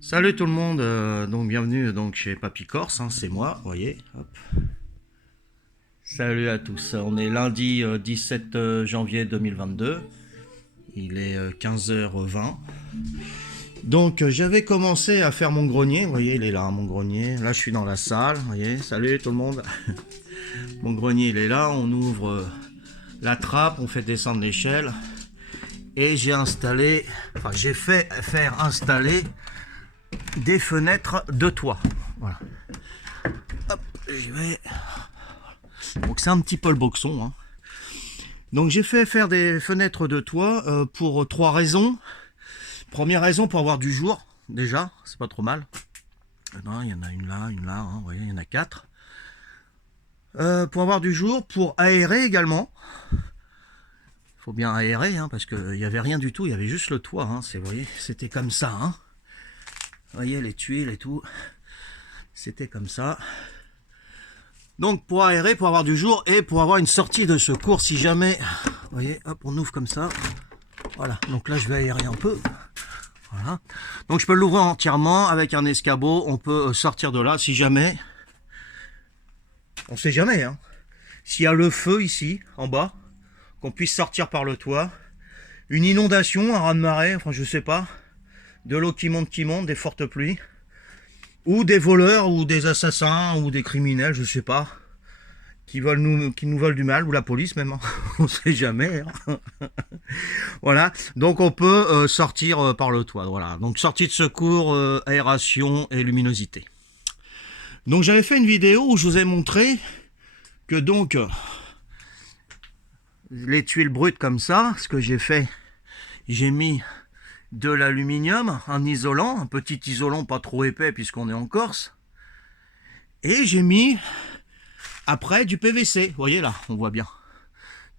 Salut tout le monde, donc bienvenue donc chez Papy Corse, hein, c'est moi, vous voyez. Hop. Salut à tous, on est lundi 17 janvier 2022, il est 15h20. Donc j'avais commencé à faire mon grenier, vous voyez il est là mon grenier, là je suis dans la salle, vous voyez, salut tout le monde. Mon grenier il est là, on ouvre la trappe, on fait descendre l'échelle et j'ai fait faire installer des fenêtres de toit. Voilà. Hop, j'y vais. Donc c'est un petit peu le boxon. Hein. Donc j'ai fait faire des fenêtres de toit pour trois raisons. Première raison pour avoir du jour, déjà, c'est pas trop mal. Non, il y en a une là, hein, vous voyez, il y en a quatre. Pour avoir du jour, pour aérer également. Il faut bien aérer, hein, parce qu'il n'y avait rien du tout, il y avait juste le toit. Hein, vous voyez, c'était comme ça. Hein. Vous voyez les tuiles et tout. C'était comme ça. Donc pour aérer, pour avoir du jour et pour avoir une sortie de secours si jamais. Vous voyez, hop, on ouvre comme ça. Voilà, donc là je vais aérer un peu. Voilà. Donc je peux l'ouvrir entièrement avec un escabeau. On peut sortir de là si jamais. On sait jamais, hein. S'il y a le feu ici, en bas, qu'on puisse sortir par le toit. Une inondation, un raz-de-marée, enfin je sais pas. De l'eau qui monte, des fortes pluies. Ou des voleurs, ou des assassins, ou des criminels, je sais pas. Qui nous veulent du mal, ou la police même. Hein. On sait jamais. Hein. Voilà. Donc on peut sortir par le toit. Voilà. Donc sortie de secours, aération et luminosité. Donc j'avais fait une vidéo où je vous ai montré que donc les tuiles brutes comme ça, ce que j'ai fait, j'ai mis de l'aluminium, un isolant, un petit isolant pas trop épais puisqu'on est en Corse. Et j'ai mis après du PVC. Vous voyez là, on voit bien.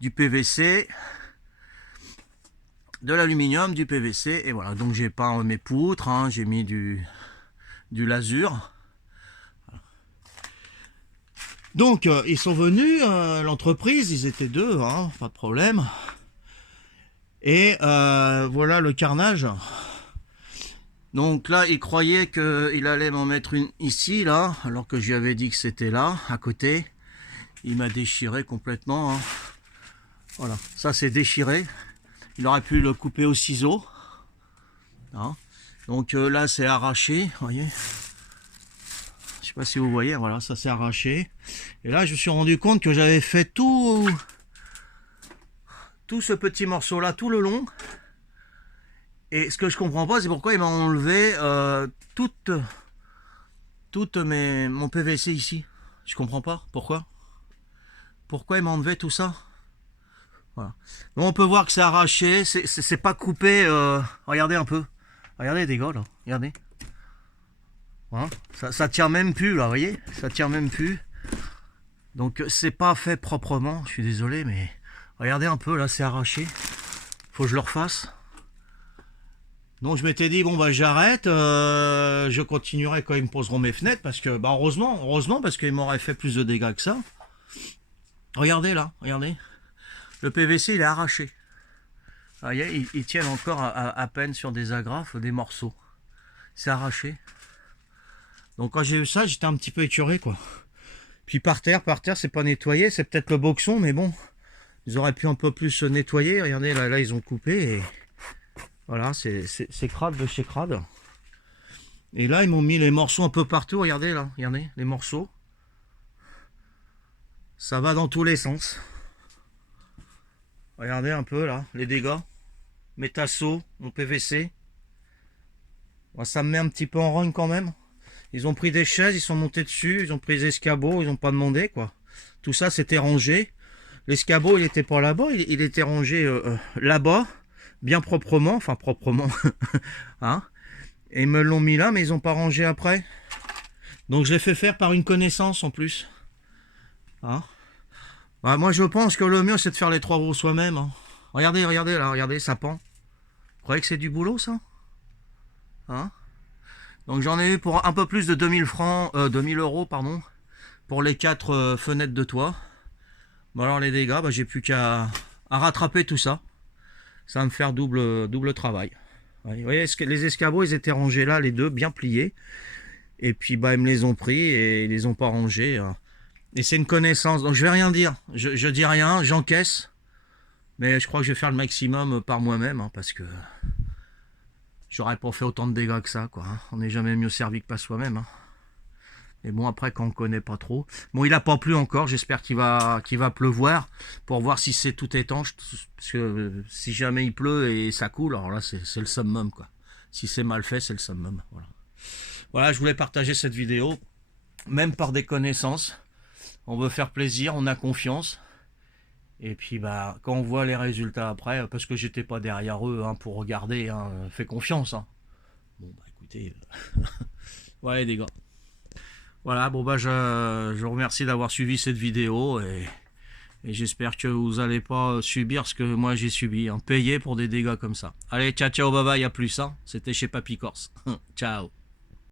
Du PVC, de l'aluminium, du PVC. Et voilà, donc j'ai peint mes poutres, hein, j'ai mis du lasur. Donc ils sont venus, l'entreprise, ils étaient deux, hein, pas de problème. Et voilà le carnage. Donc là, il croyait qu'il allait m'en mettre une ici, là, alors que je lui avais dit que c'était là, à côté. Il m'a déchiré complètement. Hein. Voilà, ça c'est déchiré. Il aurait pu le couper au ciseau. Hein. Donc là, c'est arraché, vous voyez. Je sais pas si vous voyez, voilà, ça s'est arraché. Et là, je me suis rendu compte que j'avais fait tout ce petit morceau-là, tout le long. Et ce que je comprends pas, c'est pourquoi il m'a enlevé mon PVC ici. Je comprends pas. Pourquoi il m'a enlevé tout ça. Voilà. Donc on peut voir que c'est arraché, c'est pas coupé. Regardez un peu. Regardez les dégâts là. Regardez. Voilà. Ça tient même plus là, vous voyez. Ça tient même plus. Donc c'est pas fait proprement. Je suis désolé, mais regardez un peu là, c'est arraché. Faut que je le refasse. Donc je m'étais dit bon bah j'arrête, je continuerai quand ils me poseront mes fenêtres parce que bah heureusement parce qu'ils m'auraient fait plus de dégâts que ça. Regardez là, regardez. Le PVC il est arraché. Vous voyez, ils tiennent encore à peine sur des agrafes, des morceaux. C'est arraché. Donc quand j'ai vu ça, j'étais un petit peu écœuré quoi. Puis par terre c'est pas nettoyé, c'est peut-être le boxon, mais bon, ils auraient pu un peu plus nettoyer. Regardez là ils ont coupé et voilà, c'est crade de chez crade. Et là, ils m'ont mis les morceaux un peu partout. Regardez là, regardez les morceaux. Ça va dans tous les sens. Regardez un peu là, les dégâts. Mes tasseaux, mon PVC. Bon, ça me met un petit peu en rogne quand même. Ils ont pris des chaises, ils sont montés dessus, ils ont pris des escabeaux, ils n'ont pas demandé quoi. Tout ça, c'était rangé. L'escabeau, il était pas là-bas, il était rangé là-bas, bien proprement, enfin proprement. Hein. Et ils me l'ont mis là, mais ils n'ont pas rangé après. Donc je l'ai fait faire par une connaissance en plus. Hein. Bah, moi je pense que le mieux c'est de faire les trois roues soi-même. Hein. Regardez là, regardez, ça pend. Vous croyez que c'est du boulot ça? Hein. Donc j'en ai eu pour un peu plus de 2000 francs, 2000 euros pardon, pour les quatre fenêtres de toit. Bon alors les dégâts, bah, j'ai plus qu'à rattraper tout ça. Ça va me faire double travail. Ouais, vous voyez, les escabeaux, ils étaient rangés là, les deux, bien pliés. Et puis, bah, ils me les ont pris et ils les ont pas rangés. Et c'est une connaissance, donc je vais rien dire. Je dis rien, j'encaisse. Mais je crois que je vais faire le maximum par moi-même, hein, parce que j'aurais pas fait autant de dégâts que ça, quoi. Hein. On n'est jamais mieux servi que pas soi-même. Hein. Et bon, après, quand on connaît pas trop. Bon, il a pas plu encore. J'espère qu'il va pleuvoir pour voir si c'est tout étanche. Parce que si jamais il pleut et ça coule, alors là, c'est le summum, quoi. Si c'est mal fait, c'est le summum. Voilà. Voilà, je voulais partager cette vidéo, même par des connaissances. On veut faire plaisir, on a confiance. Et puis, bah, quand on voit les résultats après, parce que j'étais pas derrière eux hein, pour regarder, hein, fais confiance. Hein. Bon, bah, écoutez. Ouais, les gars. Voilà, bon bah je vous remercie d'avoir suivi cette vidéo et j'espère que vous n'allez pas subir ce que moi j'ai subi, hein, payer pour des dégâts comme ça. Allez, ciao ciao, bye bye, à plus, hein. C'était chez Papy Corse. Ciao.